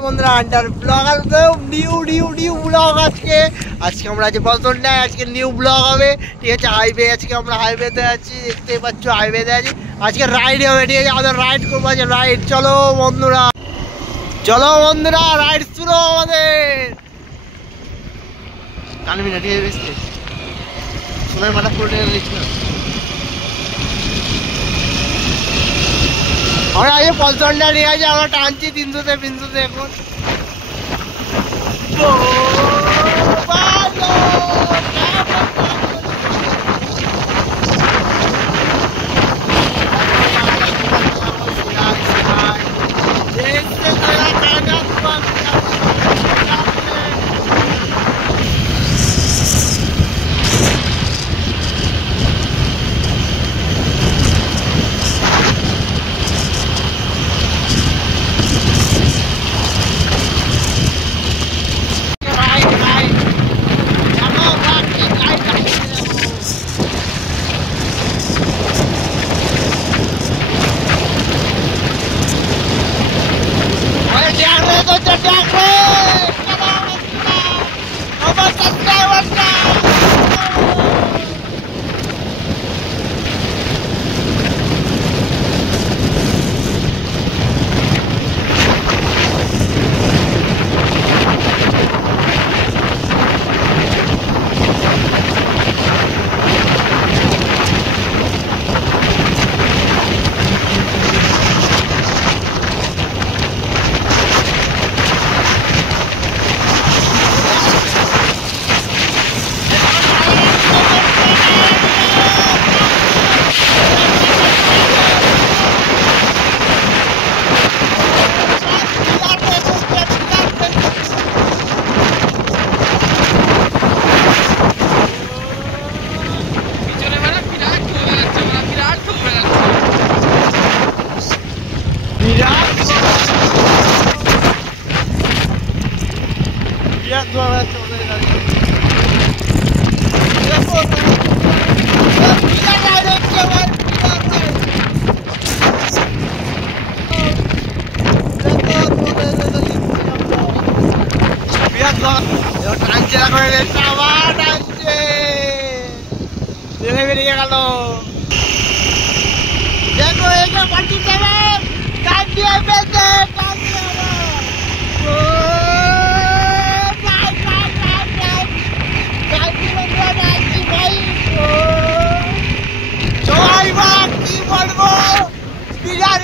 বন্ধুরা under blogger new blog আজকে আমরা আছি বলতন্ডায়। আজকে নিউ ব্লগ হবে, ঠিক আছে। হাইওয়ে আজকে আমরা হাইওয়েতে আছি, দেখতেই পাচ্ছ হাইওয়েতে আছি। আজকে রাইড হবে, ঠিক আছে। আমাদের রাইড করবো, আছে রাইড। চলো বন্ধুরা রাইড শুরু আমাদের। কানবি না, ঠিক আছে। সোনার মাথা ফুল নিচ্ছি না আমরা। আজকে পলতন্ডা নিয়ে আছে, আমরা টানছি 300-300 এখন। বেরিয়ে গেল, দেখো একে পার্টি দেবে কাজ দিয়ে পেতে কি বলবো, বিরাট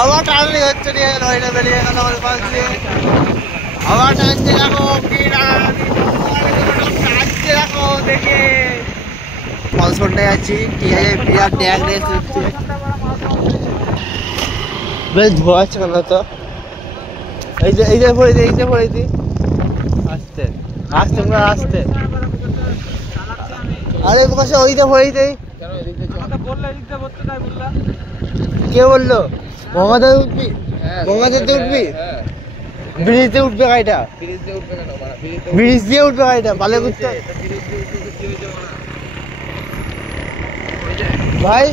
আবার টানলে হচ্ছে, নয়টা বেরিয়ে গেল আমার পাশ দিয়ে। আবার টানছে দেখো, টানছে দেখো, দেখে পলসন্ডায় আছি, ঠিক আছে। বিরাট ড্যাগ রেস হচ্ছে, বেশ ধোয়াচ্ছে কেন তো। এই যে পড়ে দি আসতে আসতে আরে বসে ওইটা পড়ে দিই। কে বললো গঙ্গাতে উঠবি? গঙ্গাতে উঠবি? ব্রিজে উঠবে গাড়িটা, ব্রিজ দিয়ে উঠবে গাড়িটা। ভালো করতে ভাই,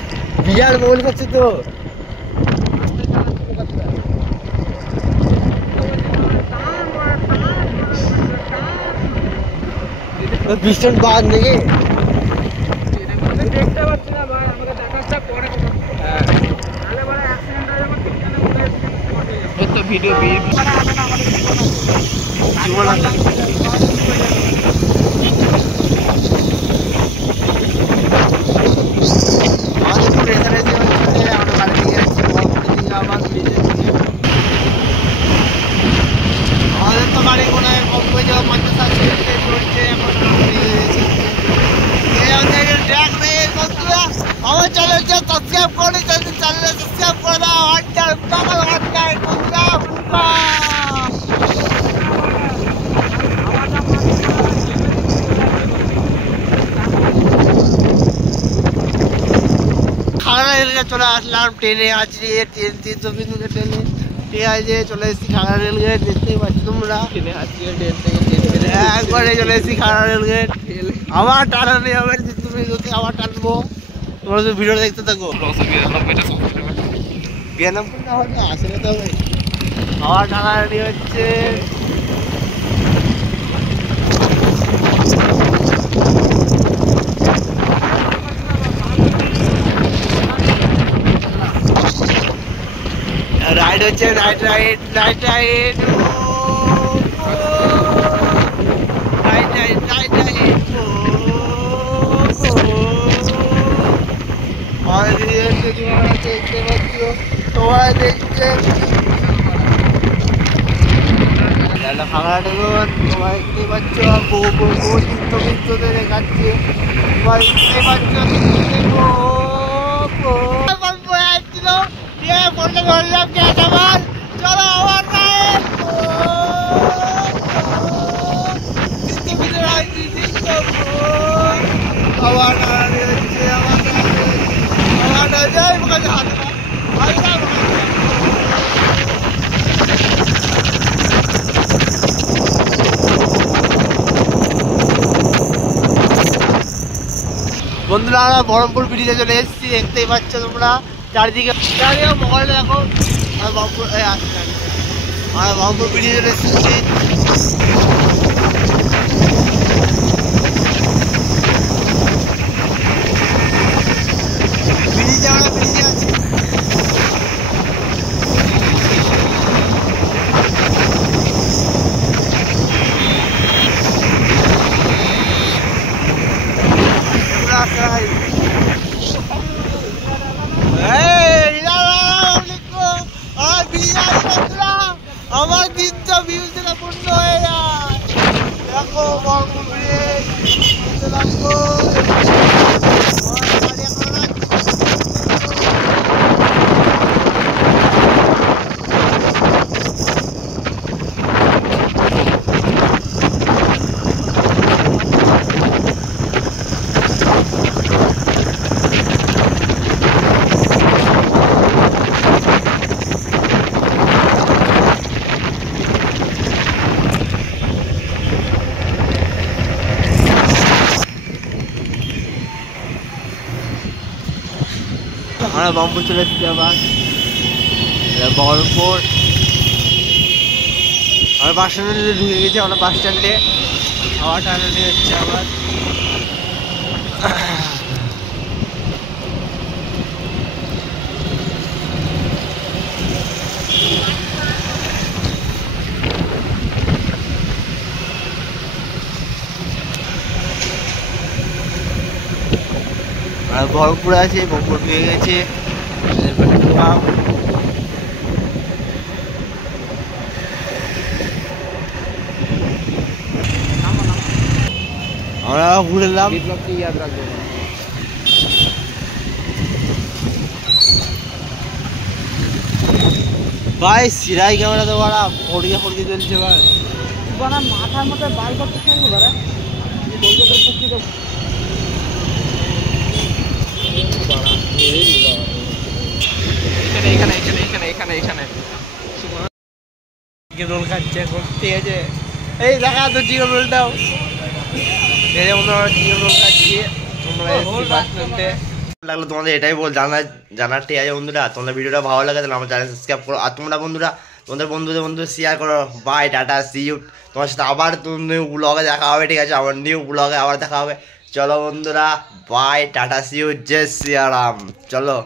বিরাট মোবাইল করছে তো। পিছন বাদ নাকি দেখতে পাচ্ছি না ভাই, আমাকে দেখাচ্ছা পরে তো ভিডিও আমাদের তো বাড়ি কোনায় কম করে যাওয়া 50 চলছে এখন। আমার চ্যানেলটা সাবস্ক্রাইব করে চ্যানেলটা সাবস্ক্রাইব করে দাও। খাগড়া এলাকা চলে আসলাম ট্রেনে, আজকে ট্রেন 300 ট্রেনে ঠিক আছে, চলে এসেছি খাগড়া রেলগেট, দেখতেই পাচ্ছ তোমরা। একবারে চলে এসেছি খাগড়া রেলগেট, আবার টানানি হবে, তুমি আবার টানবো, তোমরা তো ভিডিও দেখতে থাকো। 92 না হলে আসলে তো হবে, আবার টানানি হচ্ছে। রাইড হচ্ছে, ride ride ride ride ride ride ride ride দেখতে পাচ্ছ, তোমার দেখছে খাগড়া রেলগেট, তোমার দেখতে পাচ্ছ চিত্রবিত্ততে দেখাচ্ছে, তোমার দেখতে পাচ্ছ। চলো আবার বন্ধুরা আমরা বহরমপুর ব্রিজে চলে এসেছি, দেখতেই পাচ্ছ তোমরা চারিদিকে মহল দেখো। আর বহরমপুর ব্রিজে চলে এসেছি। ব্রিজে আমরা ব্রিজে আছি। আমার দিনটা ভিউজ থেকে পূর্ণ হয়ে যায়। দেখো বহরমপুর আমরা বহরমপুর চলে এসেছি আবার, বহরমপুর আমরা বাস স্ট্যান্ডে ঢুকে গেছি। আমরা বাস স্ট্যান্ডে আবার টানানি হচ্ছে আবার। বহরমপুরে আছে, বহরমপুর পেয়ে গেছে। আমরা ঘুরে এলাম। ভাই সিরাই ক্যামেরা তো বাড়া ফড়িয়ে ফড়িয়ে চলছে ভাই, মাথার মধ্যে বাল করতে চাইবো বাড়া। রোল খাচ্ছে ঠিক আছে, এই দেখা তো চিকেন রোলটাও চিকেন রোল খাচ্ছি। লাগলো তোমাদের এটাই জানার ঠিক আছে বন্ধুরা। তোমাদের ভিডিওটা ভালো লাগে তাহলে আমার চ্যানেল সাবস্ক্রাইব করো। আর তোমরা বন্ধুরা তোমাদের বন্ধুদের শেয়ার করো। Bye, tata, see you. তোমার সাথে আবার নিউ ব্লগে দেখা হবে, ঠিক আছে? আমার নিউ ব্লগে আবার দেখা হবে। চলো বন্ধুরা, বাই, টাটা, সি ইউ, জয় শ্রী রাম। চলো।